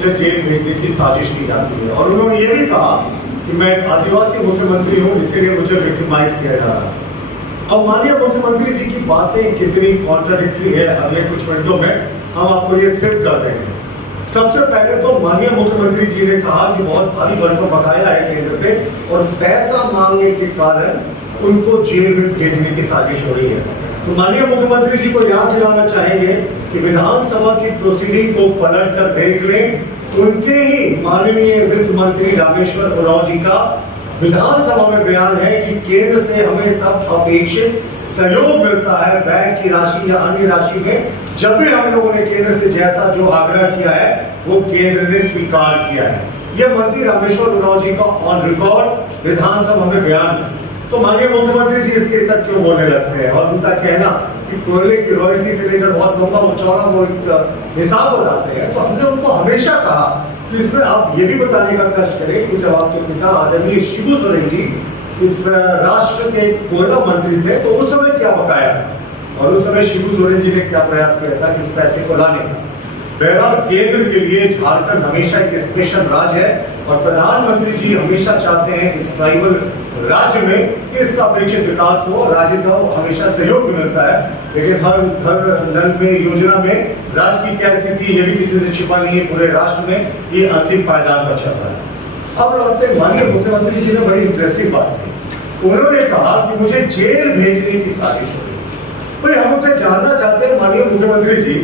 मुझे जेल भेजने की साजिश की जाती है। और उन्होंने ये भी कहा कि मैं आदिवासी मुख्यमंत्री हूँ, इसीलिए मुझे विक्टिमाइज किया जा रहा है। अब माननीय मुख्यमंत्री जी की बातें कितनी कॉन्ट्राडिक्टरी है, अगले कुछ मिनटों में हम आपको ये सिद्ध कर देंगे। सबसे पहले तो माननीय मुख्यमंत्री जी ने कहा कि बहुत भारी भरकम बकाया है केंद्र पे और पैसा मांगने के कारण उनको जेल में भेजने की साजिश हो रही है। तो माननीय मुख्यमंत्री जी को याद दिलाना चाहेंगे कि विधानसभा की प्रोसीडिंग को पलट कर देख लें। उनके ही माननीय वित्त मंत्री रामेश्वर उरांव जी का विधानसभा में बयान है कि केंद्र से हमें सब अपेक्षित सहयोग मिलता है बैंक की राशि या अन्य राशि में। जब भी हम लोगों ने केंद्र से जैसा जो आग्रह किया है वो केंद्र ने स्वीकार किया है। यह मंत्री रामेश्वर उरांव जी का ऑन रिकॉर्ड विधानसभा में बयान। तो माननीय मुख्यमंत्री जी इसके तक क्यों बोलने लगते हैं और उनका कहना कि कोयले की रॉयल्टी से लेकर बहुत लंबा चौड़ा वो एक हिसाब बताते हैं। तो हमने उनको हमेशा कहा कि इसमें आप ये भी बताने का कष्ट करें कि जब आपके पिता आदरणीय शिबू सोरेन जी इस राष्ट्र के कोयला मंत्री थे तो उस समय क्या बकाया था और उस समय शिबू सोरेन जी ने क्या प्रयास किया था इस पैसे को लाने का। बहरहाल केंद्र के लिए झारखंड हमेशा एक स्पेशल राज्य है और प्रधानमंत्री जी हमेशा चाहते हैं इस ट्राइबल राज्य में कि इसका अपेक्षित विकास हो, राज्य का हमेशा सहयोग मिलता है। लेकिन हर घर नल में योजना में राज्य की क्या स्थिति ये भी किसी से छिपा नहीं है, पूरे राष्ट्र में ये अंतिम पायदान पर चल रहा है। अब लौटते माननीय मुख्यमंत्री जी ने बड़ी इंटरेस्टिंग बात की। उन्होंने कहा कि मुझे जेल भेजने की साजिश हो रही। भाई हम उनसे जानना चाहते हैं माननीय मुख्यमंत्री जी,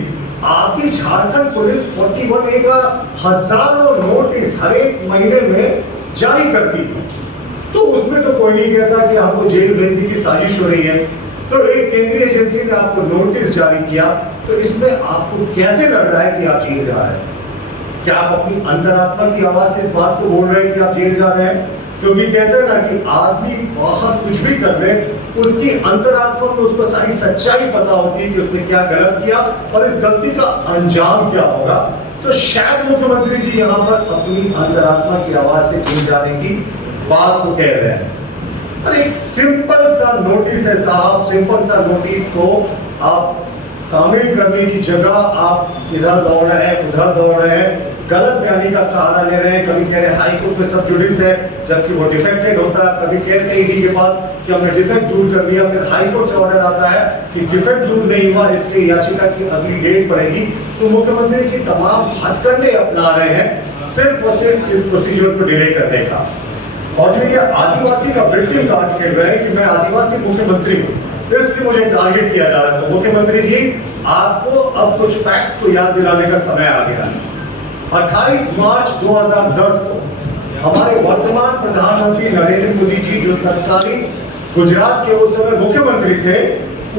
आपकी झारखंड पुलिस 41A का हजारों नोटिस हर एक महीने में जारी करती है, तो उसमें तो कोई नहीं कहता कि हमको जेल भेजने की साजिश हो रही है। तो एक केंद्रीय एजेंसी ने आपको नोटिस जारी किया, तो इसमें आपको कैसे लग रहा है कि आप जेल जा रहे हैं? क्या आप अपनी अंतरात्मा की आवाज से इस बात को बोल रहे हैं कि आप जेल जा रहे हैं? क्योंकि कहते हैं ना कि आदमी बाहर कुछ भी कर ले, उसकी अंतरात्मा में उसको सारी सच्चाई पता होती है कि उसने क्या गलत किया और इस गलती का अंजाम क्या होगा। तो शायद मुख्यमंत्री जी यहाँ पर अपनी अंतरात्मा की आवाज से जेल जाने की बात को कह रहे हैं। और एक सिंपल सा नोटिस है साहब, सिंपल सा नोटिस को आप तामील करने की जगह आप इधर दौड़ रहे हैं उधर दौड़ रहे हैं, गलत बयानी का सहारा ले रहे हैं। कभी कह रहे हैं हाई कोर्ट में सब जुडिस है जबकि वो डिफेक्टेड होता है, कभी कहते हैं ईडी के पास कि हमने डिफेक्ट दूर कर दिया, फिर हाई कोर्ट से ऑर्डर आता है कि डिफेक्ट दूर नहीं हुआ, इसलिए याचिका की अगली डेट पड़ेगी। तो मुख्यमंत्री जी तमाम हथकंडे अपना रहे हैं सिर्फ और सिर्फ इस प्रोसीजर को डिले करने का। और जो ये आदिवासी का विक्टिम कार्ड खेल रहे हैं कि मैं आदिवासी मुख्यमंत्री हूँ, इसलिए मुझे टारगेट किया जा रहा है। तो मुख्यमंत्री जी आपको अब कुछ फैक्ट्स को याद दिलाने का समय आ गया है। 28 मार्च 2010 को हमारे वर्तमान प्रधानमंत्री नरेंद्र मोदी जी जो तत्कालीन गुजरात के उस समय मुख्यमंत्री थे,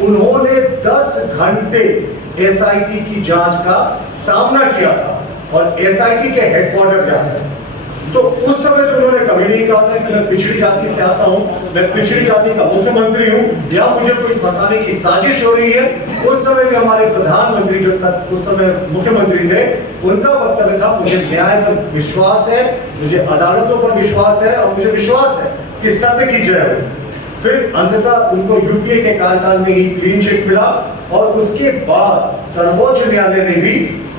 उन्होंने 10 घंटे एसआईटी की जांच का सामना किया था और एसआईटी के हेडक्वार्टर जाकर। तो उस समय तो उन्होंने कभी नहीं कहा था कि मैं पिछड़ी जाति से आता हूं, मैं पिछड़ी जाति का मुख्यमंत्री हूं या मुझे कोई फंसाने की साजिश हो रही है। उस समय में हमारे प्रधानमंत्री जो उस समय मुख्यमंत्री थे, उनका वक्तव्य था मुझे न्याय पर विश्वास है, मुझे अदालतों पर विश्वास है और मुझे विश्वास है कि सत्य की जय हो। फिर अंततः उनको यूपीए के कार्यकाल में ही क्लीन चिट मिला और उसके बाद सर्वोच्च न्यायालय ने भी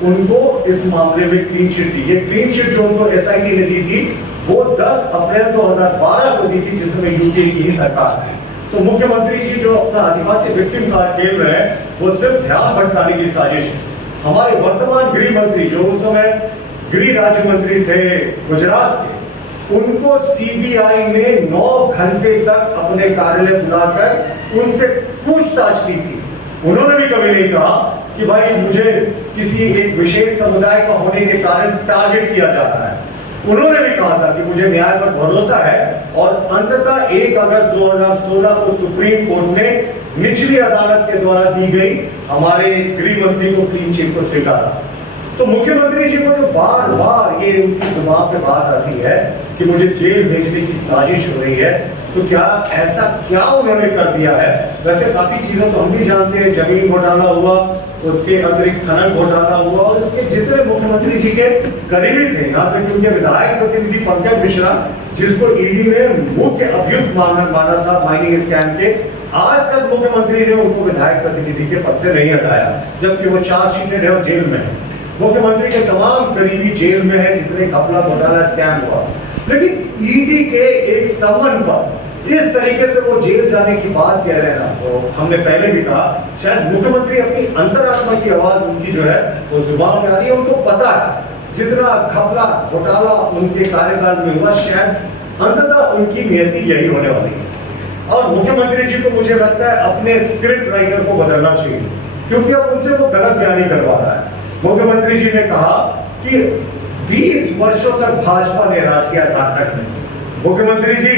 उनको इस मामले में क्लीन चिट दी। ये क्लीन चिट जो उनको एसआईटी ने दी थी वो 10 अप्रैल 2012 को दी थी, जिसमें यूपीए की ही सरकार है। तो मुख्यमंत्री जी जो अपना आदिवासी विक्टिम कार्ड खेल रहे हैं वो सिर्फ ध्यान भटकाने की साजिश है। हमारे वर्तमान गृह मंत्री जो उस समय गृह राज्य मंत्री थे गुजरात के, उनको सीबीआई ने 9 घंटे तक अपने कार्यालय बुलाकर उनसे पूछताछ की थी। उन्होंने भी कभी नहीं कहा कि भाई मुझे किसी एक विशेष समुदाय का होने के कारण टारगेट किया जा रहा है। उन्होंने भी कहा था कि मुझे न्याय पर भरोसा है और अंततः 1 अगस्त 2016 को सुप्रीम कोर्ट ने निचली अदालत के द्वारा दी गई हमारे गृह मंत्री को क्लीन चिट को स्वीकारा। तो मुख्यमंत्री जी को जो बार बार ये उनकी जुबान पे बात आती है कि मुझे जेल भेजने की साजिश हो रही है, तो क्या ऐसा क्या उन्होंने कर दिया है? वैसे काफी चीजों तो हम भी जानते हैं, जमीन घोटाला हुआ, उसके अतिरिक्त खनन घोटाला हुआ और इसके जितने मुख्यमंत्री जी के करीबी थे, यहाँ तक कि उनके विधायक प्रतिनिधि पंकज मिश्रा जिसको ईडी ने मुख्य अभियुक्त माना था माइनिंग स्कैम के, आज तक मुख्यमंत्री ने उनको विधायक प्रतिनिधि के पद से नहीं हटाया, जबकि वो चार्जशीटेड है और जेल में है। मुख्यमंत्री के तमाम करीबी जेल में है, जितने घपला घोटाला स्कैम हुआ, लेकिन ईडी के एक समन पर इस तरीके से वो जेल जाने की बात कह रहे हैं ना, तो हमने पहले भी कहा शायद मुख्यमंत्री अपनी अंतरात्मा की आवाज उनकी जो है वो जुबान पे आ रही है। उनको पता है जितना घपला घोटाला उनके कार्यकाल में हुआ, शायद अंततः उनकी नियति यही होने वाली है। और मुख्यमंत्री जी को मुझे लगता है अपने स्क्रिप्ट राइटर को बदलना चाहिए, क्योंकि अब उनसे वो गलत बयानी करवा रहा है। मुख्यमंत्री जी ने कहा कि 20 वर्षों तक भाजपा ने राज किया झारखंड में। मुख्यमंत्री जी,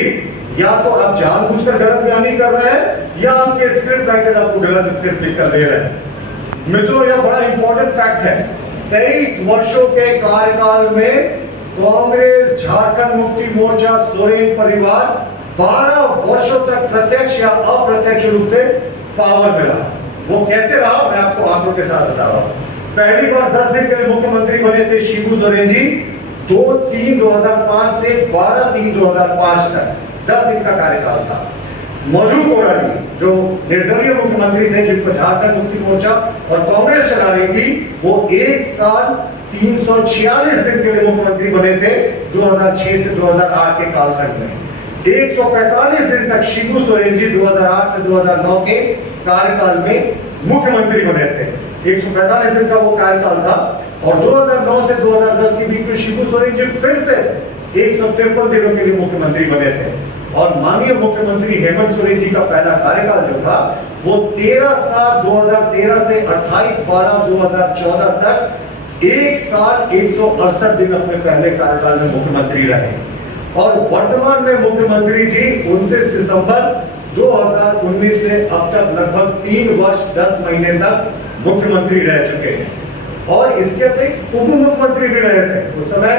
या तो आप जानबूझकर गलत बयानी कर रहे हैं या आपके स्क्रिप्ट राइटर आपको गलत स्क्रिप्ट लिख कर दे रहे हैं। मित्रों, यह बड़ा इंपॉर्टेंट फैक्ट है। 23 वर्षों के कार्यकाल में कांग्रेस, झारखंड मुक्ति मोर्चा, सोरेन परिवार 12 वर्षों तक प्रत्यक्ष या अप्रत्यक्ष रूप से पावर में रहा। वो कैसे रहा, मैं आपको आंकड़ों के साथ बता रहा हूं। पहली बार 10 दिन के लिए मुख्यमंत्री बने थे शिबू सोरेन जी, 2-3-2005 से 12-3-2005 तक 10 दिन का कार्यकाल था। मधु कोड़ा जी जो निर्दलीय मुख्यमंत्री थे, जिनको झारखंड मुक्ति मोर्चा और कांग्रेस चला रही थी, वो 1 साल 346 दिन के लिए मुख्यमंत्री बने थे 2006 से 2008 के कालखंड में। 145 दिन तक शिबू सोरेन जी 2008 से 2009 के कार्यकाल में मुख्यमंत्री बने थे। 145 दिन का वो कार्यकाल था। और 2009 से 2010 के बीच में शिबू सोरेन जी फिर से 153 दिनों के लिए मुख्यमंत्री बने थे। और माननीय मुख्यमंत्री हेमंत सोरेन जी का पहला कार्यकाल जो था वो 13 से 28/12/2014 तक 1 साल 168 दिन अपने पहले कार्यकाल में मुख्यमंत्री रहे। और वर्तमान में मुख्यमंत्री जी 29 दिसंबर 2019 से अब तक लगभग 3 वर्ष 10 महीने तक मुख्यमंत्री रह चुके हैं। और इसके अतिरिक्त उप मुख्यमंत्री भी रहे थे। उस समय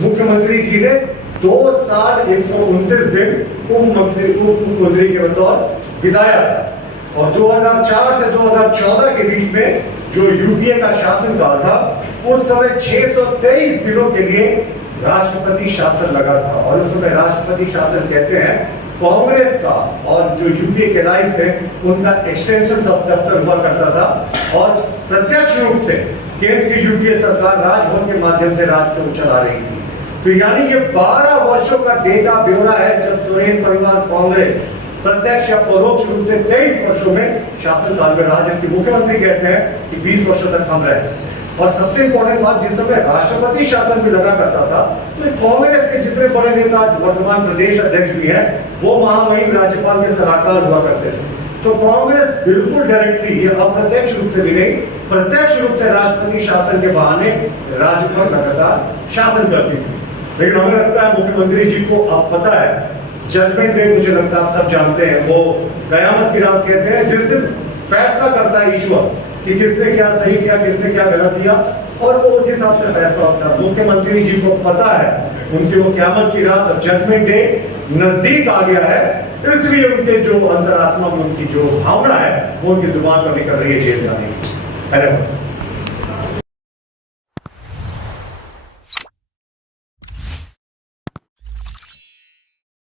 मुख्यमंत्री जी ने 2 साल 129 दिन उप मुख्यमंत्री के बतौर बिताया था। और 2004 से 2014 के बीच में जो यूपीए का शासनकाल था, उस समय 623 दिनों के लिए राष्ट्रपति शासन लगा था। और उस समय राष्ट्रपति शासन कहते हैं कांग्रेस का, और जो यूपीए के राइज थे उनका एक्सटेंशन दफ्तर हुआ करता था। और प्रत्यक्ष रूप से केंद्र की यूपीए सरकार राजभवन के माध्यम से राज्य को चला रही थी। तो यानी ये 12 वर्षों का डेटा ब्यौरा है जब सोरेन परिवार कांग्रेस प्रत्यक्ष या परोक्ष रूप से 23 वर्षों में शासनकाल में रहा, जबकि मुख्यमंत्री कहते हैं कि 20 वर्षों तक हम रहे। और सबसे इंपॉर्टेंट बात, जिस समय राष्ट्रपति शासन भी लगा करता था, तो कांग्रेस के जितने बड़े नेता वर्तमान प्रदेश अध्यक्ष भी हैं, वो महामहिम राज्यपाल के सलाहकार हुआ करते थे। तो कांग्रेस बिल्कुल डायरेक्टली या अप्रत्यक्ष रूप से भी नहीं, प्रत्यक्ष रूप से राष्ट्रपति शासन के बहाने राज्य पर लगातार शासन करती थी। लेकिन हमें लगता है मुख्यमंत्री जी को अब पता है, जजमेंट डे मुझे लगता है आप सब जानते हैं, वो कयामत की रात कहते हैं, जिस दिन फैसला करता है ईश्वर कि किसने क्या सही किया, किसने क्या गलत किया, और वो उस हिसाब से फैसला होता है। मुख्यमंत्री जी को पता है उनकी वो कयामत की रात और जजमेंट डे नजदीक आ गया है, इसलिए उनके जो अंतरात्मा में उनकी जो भावना है वो उनकी जुबान पर निकल रही है जेल जाने की।